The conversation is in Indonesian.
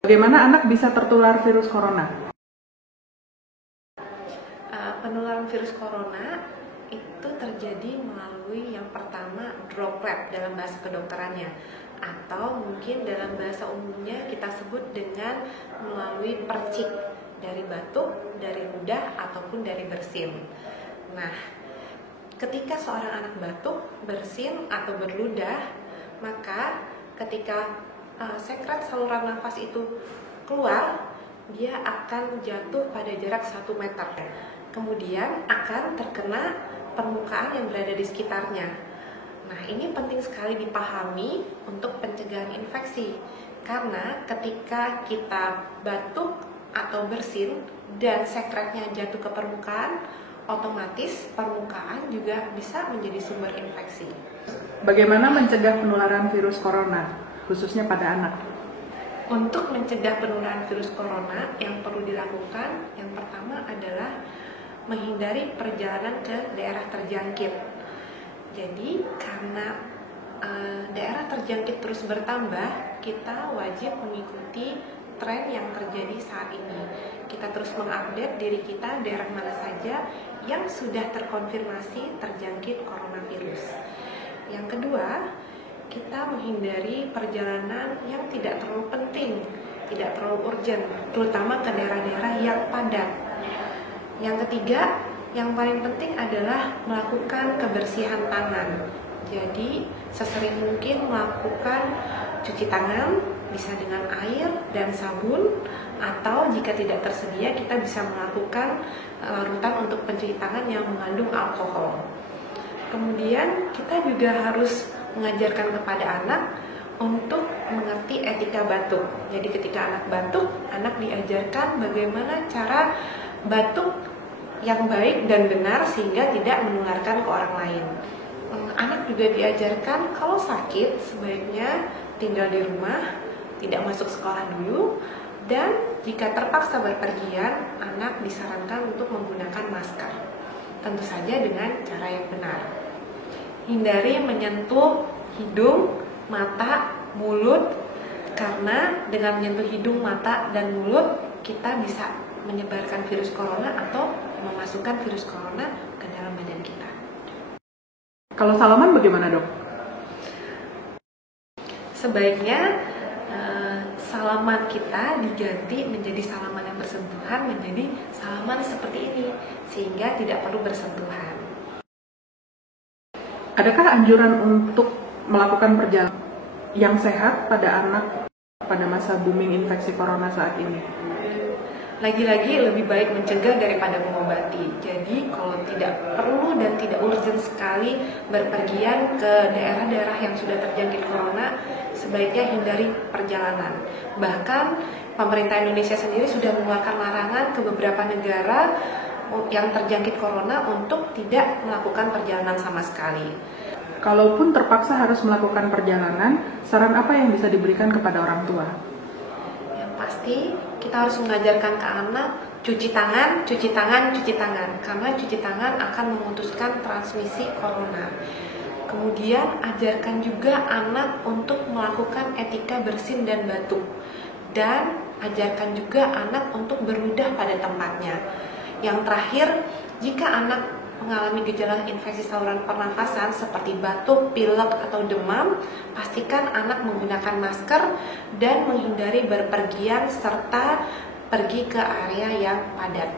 Bagaimana anak bisa tertular virus corona? Penularan virus corona itu terjadi melalui yang pertama droplet dalam bahasa kedokterannya, atau mungkin dalam bahasa umumnya kita sebut dengan melalui percik dari batuk, dari ludah, ataupun dari bersin. Nah, ketika seorang anak batuk, bersin, atau berludah, maka ketika sekret saluran nafas itu keluar, dia akan jatuh pada jarak 1 meter. Kemudian akan terkena permukaan yang berada di sekitarnya. Nah, ini penting sekali dipahami untuk pencegahan infeksi. Karena ketika kita batuk atau bersin dan sekretnya jatuh ke permukaan, otomatis permukaan juga bisa menjadi sumber infeksi. Bagaimana mencegah penularan virus corona, khususnya pada anak? Untuk mencegah penularan virus corona, yang perlu dilakukan yang pertama adalah menghindari perjalanan ke daerah terjangkit. Jadi karena daerah terjangkit terus bertambah, kita wajib mengikuti tren yang terjadi saat ini. Kita terus mengupdate diri kita daerah mana saja yang sudah terkonfirmasi terjangkit coronavirus. Yang kedua, kita menghindari perjalanan yang tidak terlalu penting, tidak terlalu urgent, terutama ke daerah-daerah yang padat. Yang ketiga, yang paling penting adalah melakukan kebersihan tangan. Jadi, sesering mungkin melakukan cuci tangan, bisa dengan air dan sabun, atau jika tidak tersedia, kita bisa melakukan larutan untuk pencuci tangan yang mengandung alkohol. Kemudian, kita juga harus mengajarkan kepada anak untuk mengerti etika batuk. Jadi ketika anak batuk, anak diajarkan bagaimana cara batuk yang baik dan benar sehingga tidak menularkan ke orang lain. Anak juga diajarkan kalau sakit sebaiknya tinggal di rumah, tidak masuk sekolah dulu, dan jika terpaksa berpergian, anak disarankan untuk menggunakan masker. Tentu saja dengan cara yang benar. Hindari menyentuh hidung, mata, mulut, karena dengan menyentuh hidung, mata, dan mulut kita bisa menyebarkan virus corona atau memasukkan virus corona ke dalam badan kita. Kalau salaman bagaimana, Dok? Sebaiknya salaman kita diganti menjadi salaman yang bersentuhan, menjadi salaman seperti ini, sehingga tidak perlu bersentuhan. Adakah anjuran untuk melakukan perjalanan yang sehat pada anak pada masa booming infeksi corona saat ini? Lagi-lagi lebih baik mencegah daripada mengobati. Jadi kalau tidak perlu dan tidak urgent sekali berpergian ke daerah-daerah yang sudah terjangkit corona, sebaiknya hindari perjalanan. Bahkan pemerintah Indonesia sendiri sudah mengeluarkan larangan ke beberapa negara yang terjangkit corona untuk tidak melakukan perjalanan sama sekali. Kalaupun terpaksa harus melakukan perjalanan, saran apa yang bisa diberikan kepada orang tua? Yang pasti kita harus mengajarkan ke anak cuci tangan, cuci tangan, cuci tangan, karena cuci tangan akan memutuskan transmisi corona. Kemudian ajarkan juga anak untuk melakukan etika bersin dan batuk, dan ajarkan juga anak untuk berludah pada tempatnya. Yang terakhir, jika anak mengalami gejala infeksi saluran pernafasan seperti batuk, pilek, atau demam, pastikan anak menggunakan masker dan menghindari berpergian serta pergi ke area yang padat.